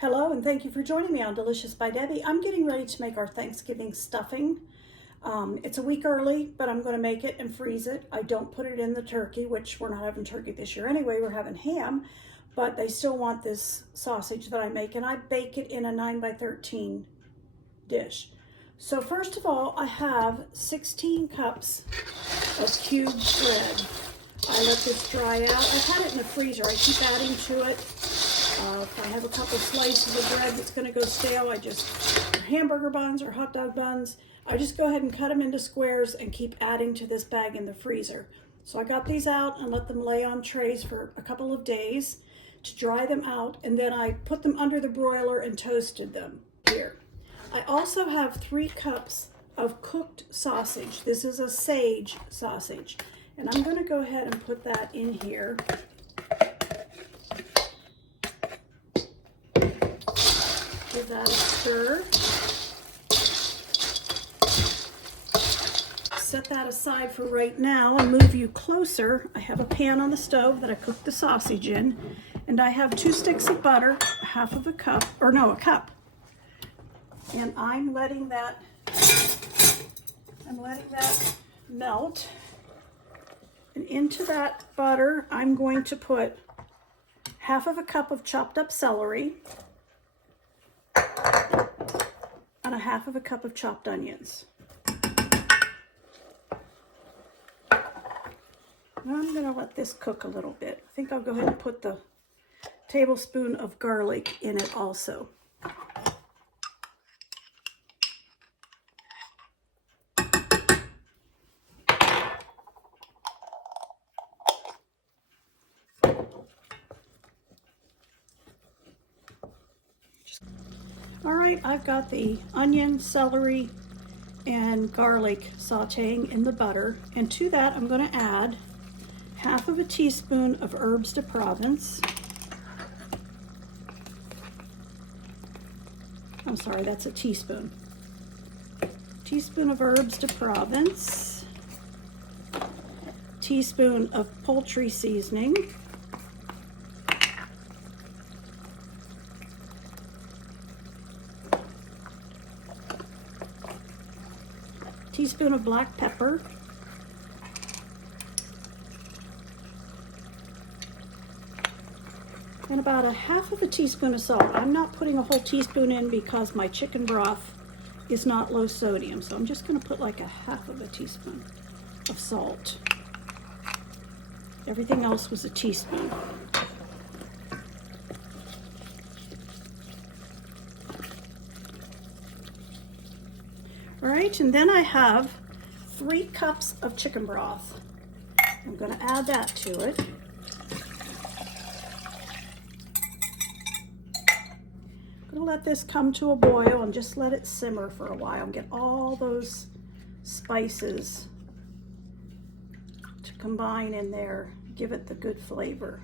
Hello, and thank you for joining me on Delicious by Debbie. I'm getting ready to make our Thanksgiving stuffing. It's a week early, but I'm going to make it and freeze it. I don't put it in the turkey, which we're not having turkey this year anyway. We're having ham, but they still want this sausage that I make, and I bake it in a 9x13 dish. So first of all, I have 16 cups of cubed bread. I let this dry out. I've had it in the freezer. I keep adding to it. If I have a couple slices of bread that's going to go stale, or hamburger buns or hot dog buns, I just go ahead and cut them into squares and keep adding to this bag in the freezer. So I got these out and let them lay on trays for a couple of days to dry them out, and then I put them under the broiler and toasted them here. I also have 3 cups of cooked sausage. This is a sage sausage, and I'm going to go ahead and put that in here. Give that a stir. Set that aside for right now and move you closer. I have a pan on the stove that I cooked the sausage in, and I have 2 sticks of butter, a cup. And I'm letting that melt. And into that butter, I'm going to put half of a cup of chopped up celery and a half of a cup of chopped onions. Now I'm going to let this cook a little bit. I think I'll go ahead and put the tablespoon of garlic in it also. All right, I've got the onion, celery, and garlic sauteing in the butter, and to that I'm going to add half of a teaspoon of herbs de Provence. I'm sorry, that's a teaspoon. Teaspoon of herbs de Provence, teaspoon of poultry seasoning, teaspoon of black pepper, and about a half of a teaspoon of salt. I'm not putting a whole teaspoon in because my chicken broth is not low sodium, so I'm just going to put like a half of a teaspoon of salt. Everything else was a teaspoon. All right, and then I have 3 cups of chicken broth. I'm going to add that to it. I'm going to let this come to a boil and just let it simmer for a while and get all those spices to combine in there, give it the good flavor.